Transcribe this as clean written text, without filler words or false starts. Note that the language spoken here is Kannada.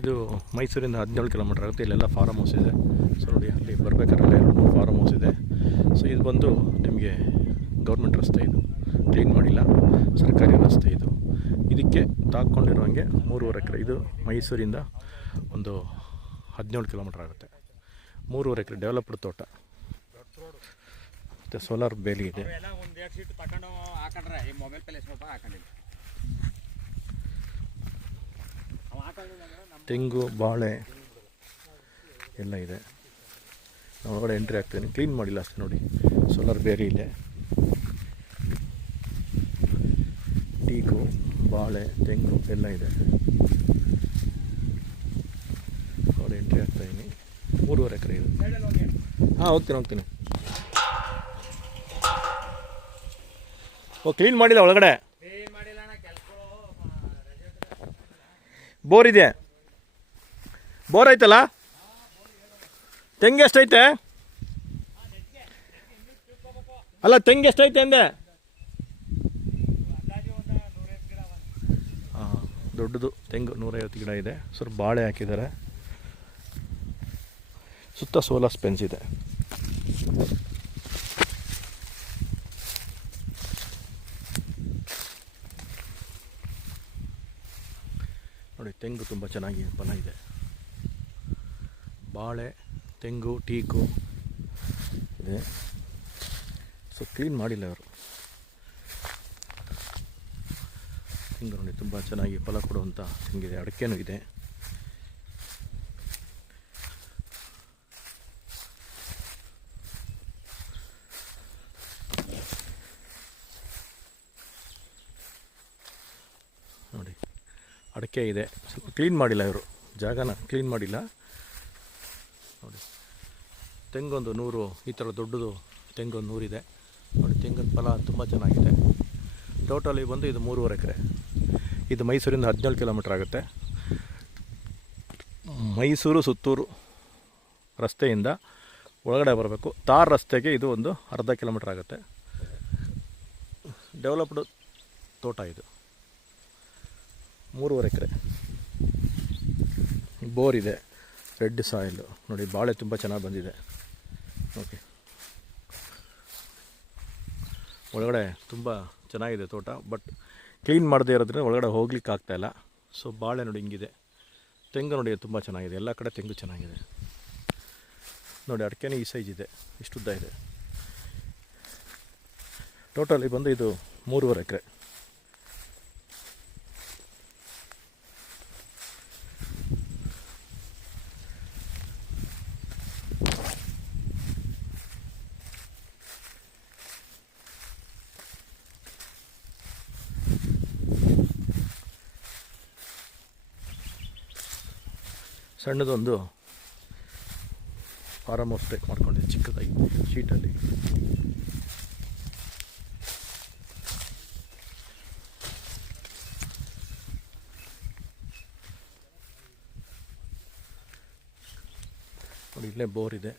ಇದು ಮೈಸೂರಿಂದ 17 ಕಿಲೋಮೀಟ್ರ್ ಆಗುತ್ತೆ. ಇಲ್ಲೆಲ್ಲ ಫಾರಮ್ ಹೌಸ್ ಇದೆ. ಸೊ ನೋಡಿ ಅಲ್ಲಿ ಬರಬೇಕಾದ್ರೆ ಫಾರಮ್ ಹೌಸ್ ಇದೆ. ಸೊ ಇದು ಬಂದು ನಿಮಗೆ ಗೌರ್ಮೆಂಟ್ ರಸ್ತೆ, ಇದು ಕ್ಲೀನ್ ಮಾಡಿಲ್ಲ, ಸರ್ಕಾರಿ ರಸ್ತೆ ಇದು. ಇದಕ್ಕೆ ತಾಕೊಂಡಿರೋಂಗೆ 3.5 ಎಕರೆ. ಇದು ಮೈಸೂರಿಂದ ಒಂದು 17 ಕಿಲೋಮೀಟ್ರ್ ಆಗುತ್ತೆ. 3.5 ಎಕರೆ ಡೆವಲಪ್ಡ್ ತೋಟ ಮತ್ತು ಸೋಲಾರ್ ಬೇಲಿ ಇದೆ. ತೆಂಗು, ಬಾಳೆ ಎಲ್ಲ ಇದೆ. ನಾನು ಒಳಗಡೆ ಎಂಟ್ರಿ ಆಗ್ತೀನಿ. ಕ್ಲೀನ್ ಮಾಡಿಲ್ಲ ಅಷ್ಟೇ ನೋಡಿ. ಸೋಲಾರ್ ಬೇಲಿ ಇದೆ. ಟೀಕು, ಬಾಳೆ, ತೆಂಗು ಎಲ್ಲ ಇದೆ. ಒಳಗಡೆ ಎಂಟ್ರಿ ಆಗ್ತಾಯಿದ್ದೀನಿ. 3.5 ಎಕರೆ ಇದೆ. ಹಾಂ, ಹೋಗ್ತೀನಿ. ಕ್ಲೀನ್ ಮಾಡಿಲ್ಲ ಒಳಗಡೆ. ಬೋರ್ ಇದೆ. ಬೋರ್ ಐತಲ್ಲ. ತೆಂಗು ಎಷ್ಟೈತೆ? ಅಲ್ಲ, ತೆಂಗು ಎಷ್ಟೈತೆ ಅಂದೆ. ಹಾಂ, ದೊಡ್ಡದು ತೆಂಗು 150 ಗಿಡ ಇದೆ. ಸ್ವಲ್ಪ ಬಾಳೆ ಹಾಕಿದ್ದಾರೆ. ಸುತ್ತ ಸೋಲಾರ್ ಫೆನ್ಸ್ ಇದೆ. ನೋಡಿ, ತೆಂಗು ತುಂಬ ಚೆನ್ನಾಗಿ ಫಲ ಇದೆ. ಬಾಳೆ, ತೆಂಗು, ಟೀಕು ಇದೆ. ಸೊ ಕ್ಲೀನ್ ಮಾಡಿಲ್ಲ ಅವರು. ತೆಂಗು ನೋಡಿ ತುಂಬ ಚೆನ್ನಾಗಿ ಫಲ ಕೊಡುವಂಥ ತೆಂಗಿದೆ. ಅಡಿಕೆನೂ ಇದೆ. ನೋಡಿ, ಅಡಿಕೆ ಇದೆ. ಸ್ವಲ್ಪ ಕ್ಲೀನ್ ಮಾಡಿಲ್ಲ ಇವರು, ಜಾಗನ ಕ್ಲೀನ್ ಮಾಡಿಲ್ಲ ನೋಡಿ. ತೆಂಗೊಂದು 100, ಈ ಥರ ದೊಡ್ಡದು ತೆಂಗೊಂದು 100 ಇದೆ ನೋಡಿ. ತೆಂಗಿನ ಫಲ ತುಂಬ ಚೆನ್ನಾಗಿದೆ. ಟೋಟಲಿ ಬಂದು ಇದು 3.5 ಎಕರೆ. ಇದು ಮೈಸೂರಿಂದ 17 ಕಿಲೋಮೀಟ್ರ್ ಆಗುತ್ತೆ. ಮೈಸೂರು ಸುತ್ತೂರು ರಸ್ತೆಯಿಂದ ಒಳಗಡೆ ಬರಬೇಕು. ತಾರ್ ರಸ್ತೆಗೆ ಇದು ಒಂದು ಅರ್ಧ ಕಿಲೋಮೀಟ್ರ್ ಆಗುತ್ತೆ. ಡೆವಲಪ್ಡ್ ತೋಟ ಇದು. 3.5 ಎಕರೆ. ಬೋರ್ ಇದೆ. ರೆಡ್ ಸಾಯಿಲು ನೋಡಿ. ಬಾಳೆ ತುಂಬ ಚೆನ್ನಾಗಿ ಬಂದಿದೆ. ಓಕೆ, ಒಳಗಡೆ ತುಂಬ ಚೆನ್ನಾಗಿದೆ ತೋಟ. ಬಟ್ ಕ್ಲೀನ್ ಮಾಡದೇ ಇರೋದ್ರಿಂದ ಒಳಗಡೆ ಹೋಗ್ಲಿಕ್ಕೆ ಆಗ್ತಾಯಿಲ್ಲ. ಸೊ ಬಾಳೆ ನೋಡಿ ಹಿಂಗಿದೆ. ತೆಂಗು ನೋಡಿ ತುಂಬ ಚೆನ್ನಾಗಿದೆ. ಎಲ್ಲ ಕಡೆ ತೆಂಗು ಚೆನ್ನಾಗಿದೆ ನೋಡಿ. ಅಡಿಕೆನೇ ಈ ಸೈಜ್ ಇದೆ, ಇಷ್ಟುದ್ದ ಇದೆ. ಟೋಟಲಿ ಬಂದು ಇದು 3.5 ಎಕರೆ. ಸಣ್ಣದೊಂದು ಫಾರಮ್ ಹೌಸ್ ಟೈಪ್ ಮಾಡ್ಕೊಂಡಿದ್ದೆ ಚಿಕ್ಕದಾಗಿ ಶೀಟಲ್ಲಿ. ನೋಡಿ, ಇಲ್ಲೇ ಬೋರ್ ಇದೆ.